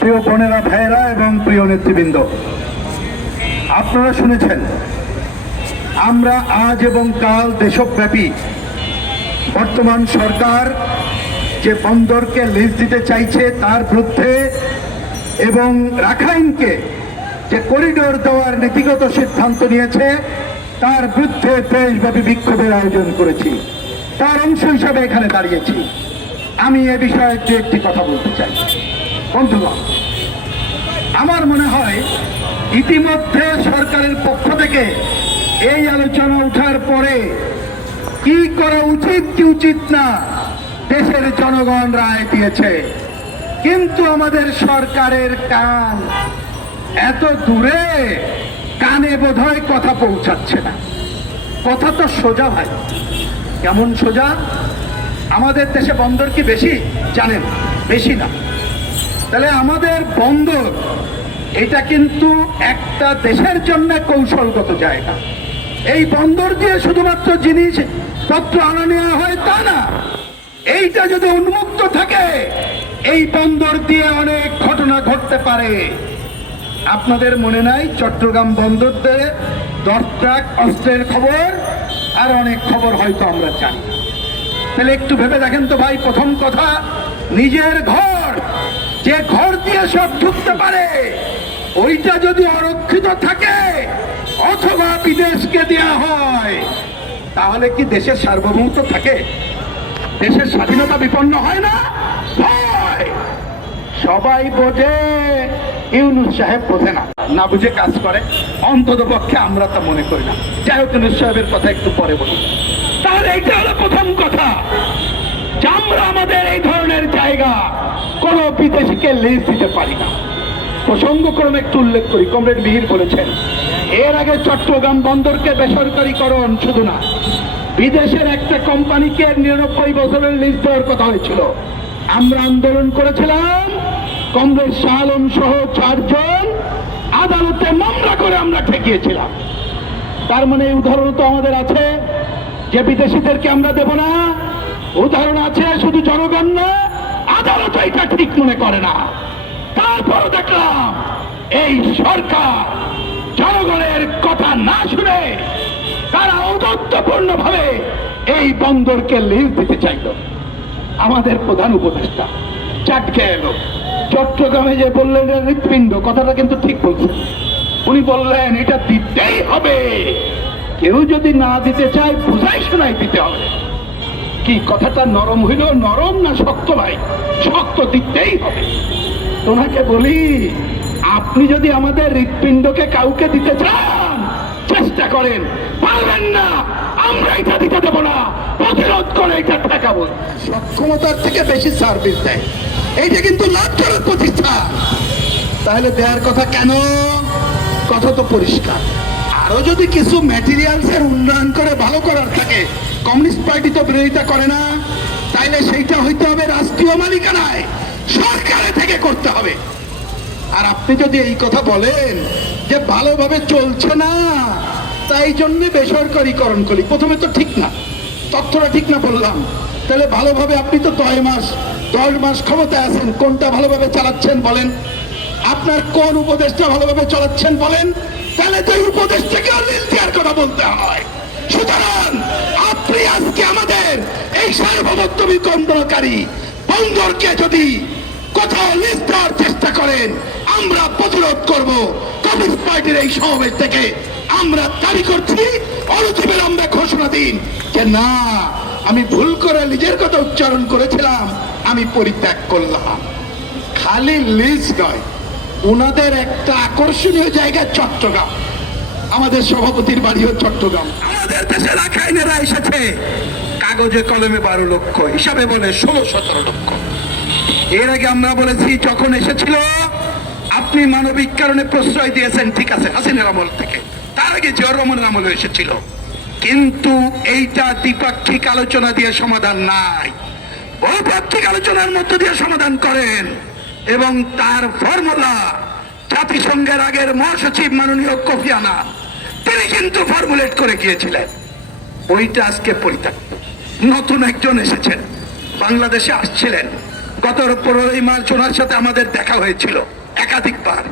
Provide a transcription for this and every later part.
প্রিয় বোনেরা, ভাইয়েরা এবং প্রিয় নেতৃবৃন্দ, আপনারা শুনেছেন, আমরা আজ এবং কাল দেশব্যাপী বর্তমান সরকার যে বন্দরকে লিজ দিতে চাইছে তার বিরুদ্ধে এবং রাখাইনকে যে করিডোর দেওয়ার নীতিগত সিদ্ধান্ত নিয়েছে, তার বিরুদ্ধে দেশব্যাপী বিক্ষোভের আয়োজন করেছি। তার অংশ হিসাবে এখানে দাঁড়িয়েছি। আমি এ বিষয়ে একটু কথা বলতে চাই। বন্ধুগণ, আমার মনে হয় ইতিমধ্যে সরকারের পক্ষ থেকে এই আলোচনা ওঠার পরে কি করা উচিত কি উচিত না দেশের জনগণ রায় দিয়েছে। কিন্তু আমাদের সরকারের কান এত দূরে কানে বোধহয় কথা পৌঁছাচ্ছে না। কথা তো সোজা ভাই। কেমন সোজা? আমাদের দেশে বন্দর কি বেশি? জানেন, বেশি না। তাহলে আমাদের বন্দর, এটা কিন্তু একটা দেশের জন্য কৌশলগত জায়গা। এই বন্দর দিয়ে শুধুমাত্র জিনিস পত্র আনা নেওয়া হয় তা না। এইটা যদি উন্মুক্ত থাকে, এই বন্দর দিয়ে অনেক ঘটনা ঘটতে পারে। আপনাদের মনে নাই চট্টগ্রাম বন্দর দিয়ে দশ ট্রাক অস্ত্রের খবর? আর অনেক খবর হয়তো আমরা জানি তাহলে একটু ভেবে দেখেন তো ভাই, প্রথম কথা, নিজের ঘর। যে ঘর দিয়ে সব ঢুকতে পারে, ওইটা যদি অরক্ষিত থাকে, অথবা বিদেশকে দেয়া হয়, তাহলে কি দেশের সার্বভৌমত্ব থাকে? দেশের স্বাধীনতা বিপন্ন হয় না? সবাই বোঝে, ইউনুস সাহেব বোঝে না। না বুঝে কাজ করে, অন্তত পক্ষে আমরা তা মনে করি না। যাই হোক, ইউনুস সাহেবের কথা একটু পরে বলি। তাহলে এইটা হলো প্রথম কথা। আমরা আমাদের এই ধরনের জায়গা কোন বিদেশিকে লিজ দিতে পারি না। প্রসঙ্গক্রমে একটু উল্লেখ করি, কমরেড মিহির বলেছেন, এর আগে চট্টগ্রাম বন্দরকে বেসরকারীকরণ শুধু না, বিদেশের একটা কোম্পানিকে নিরানব্বই বছরের লিজ দেওয়ার কথা হয়েছিল। আমরা আন্দোলন করেছিলাম কংগ্রেস শাহ সহ চারজন আদালতে মামলা করে আমরা ঠেকিয়েছিলাম। তার মানে এই উদাহরণ তো আমাদের আছে, যে বিদেশিদেরকে আমরা দেব না উদাহরণ আছে, শুধু জনগণ না, আদালত এটা ঠিক মনে করে না। তারপর দেখলাম, এই সরকার জনগণের কথা না শুনে তারা ঔদত্যপূর্ণ ভাবে এই বন্দরকে লিজ দিতে চাইল। আমাদের প্রধান উপদেষ্টা, চাটকে এলো। চট্টগ্রামে যে বললেন হৃৎপিণ্ড, কথাটা কিন্তু ঠিক বলছেন। উনি বললেন, এটা দিতেই হবে। কেউ যদি না দিতে চায়, বুঝাই শোনাই দিতে হবে। কি, কথাটা নরম হইল? নরম না শক্ত ভাই? শক্ত দিতেই হবে। তোমাকে বলি, আপনি যদি আমাদের হৃৎপিণ্ডকে কাউকে দিতে চান, চেষ্টা করেন। পারবেন না। আমরা এটা দিতে দেব না। প্রতিরোধ করে এটা ঠেকাবো। সক্ষমতার থেকে বেশি সার্ভিস দেয়। এইটা কিন্তু লাভজনক প্রতিষ্ঠান। তাহলে দেওয়ার কথা কেন? কথা তো পরিষ্কার। আরও যদি কিছু ম্যাটেরিয়ালস এর উন্নয়ন করে ভালো করার থাকে কমিউনিস্ট পার্টি তো বিরোধিতা করে না। তাইলে সেইটা হইতে হবে রাষ্ট্রীয় মালিকানায়। সরকারে থেকে করতে হবে। আর আপনি যদি এই কথা বলেন যে ভালোভাবে চলছে না, তাই জন্য বেসরকারীকরণ করি। প্রথমে তো ঠিক না, তথ্যটা ঠিক না বললাম। তাহলে ভালোভাবে আপনি তো দশ মাস দশ মাস ক্ষমতায় আছেন, কোনটা ভালোভাবে চালাচ্ছেন বলেন? আপনার কোন উপদেশটা ভালোভাবে চালাচ্ছেন বলেন? তাহলে তো উপদেশটাকে দেওয়ার কথা বলতে হয়। সুতরাং আপনি আজকে আমাদের এই সার্বভৌমত্ব বিকম্পনকারী বন্দরকে যদি কোথাও লিস্ট দেওয়ার চেষ্টা করেন, আমরা প্রতিরোধ করব। কমিউনিস্ট পার্টির এই সমাবেশ থেকে আমরা দাবি করছি অনতিবিলম্বে ঘোষণা দিন যে না, আমি ভুল করে নিজের কথা উচ্চারণ করেছিলাম, আমি পরিত্যাগ করলাম। খালি লিজ নয় ওনাদের একটা আকর্ষণীয় জায়গা চট্টগ্রাম। আমাদের সভাপতির বাড়িও চট্টগ্রাম। আমাদের দেশে রাখাইনেরা এসেছে। কাগজে কলমে বারো লক্ষ, হিসাবে বলে ষোলো সতেরো লক্ষ। এর আগে আমরা বলেছি, যখন এসেছিল, আপনি মানবিক কারণে প্রশ্রয় দিয়েছেন, ঠিক আছে, হাসিনের আমল থেকে। তার আগে জিয়র রহমানের আমলে এসেছিল। কিন্তু এইটা দ্বিপাক্ষিক আলোচনা দিয়ে সমাধান নাই। বহুপাক্ষিক আলোচনার মধ্য দিয়ে সমাধান করেন। এবং তার ফর্মুলা জাতিসংঘের আগের মহাসচিব মাননীয় কোফি আনান তিনি কিন্তু ফর্মুলেট করে গিয়েছিলেন। ওইটা আজকে পরিত্যক্ত নতুন একজন এসেছেন। বাংলাদেশে আসছিলেন। গত পনেরোই মার্চ ওনার সাথে আমাদের দেখা হয়েছিল। একাধিকবার।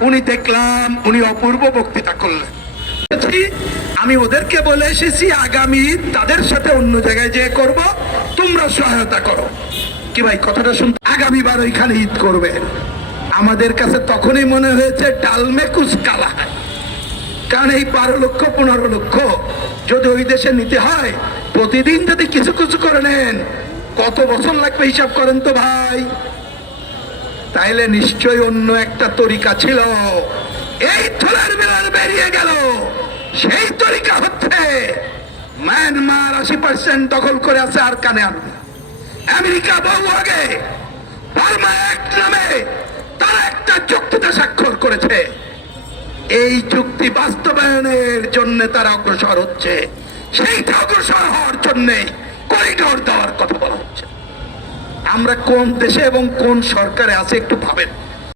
উনি দেখলাম, উনি অপূর্ব বক্তৃতা করলেন। আমি ওদেরকে বলে এসেছি, আগামী তাদের সাথে অন্য জায়গায় যেয়ে করব। তোমরা সহায়তা করো। কি ভাই, কথাটা শুন। আগামীবার ওইখানে ঈদ করবে। আমাদের কাছে তখনই মনে হয়েছে ডালমে কুচকালা কারণ এই বারো লক্ষ, পনেরো লক্ষ যদি ওই দেশে নিতে হয়, প্রতিদিন যদি কিছু কিছু করে নেন, কত বছর লাগবে হিসাব করেন তো ভাই? তাইলে নিশ্চয়ই অন্য একটা তরিকা ছিল। এই থোলার মেলার বেরিয়ে গেল। সেই তরিকা হচ্ছে, মায়ানমার আশি পার্সেন্ট দখল করে আছে আর কানে আমেরিকা বহু আগে, বার্মা অ্যাক্ট নামে তারা একটা চুক্তিতে স্বাক্ষর করেছে। এই চুক্তি বাস্তবায়নের জন্য তারা অগ্রসর হচ্ছে। সেইটা অগ্রসর হওয়ার জন্যে করিডোর দেওয়ার কথা বলা হচ্ছে। আমরা কোন দেশে এবং কোন সরকারে আছে একটু ভাবেন।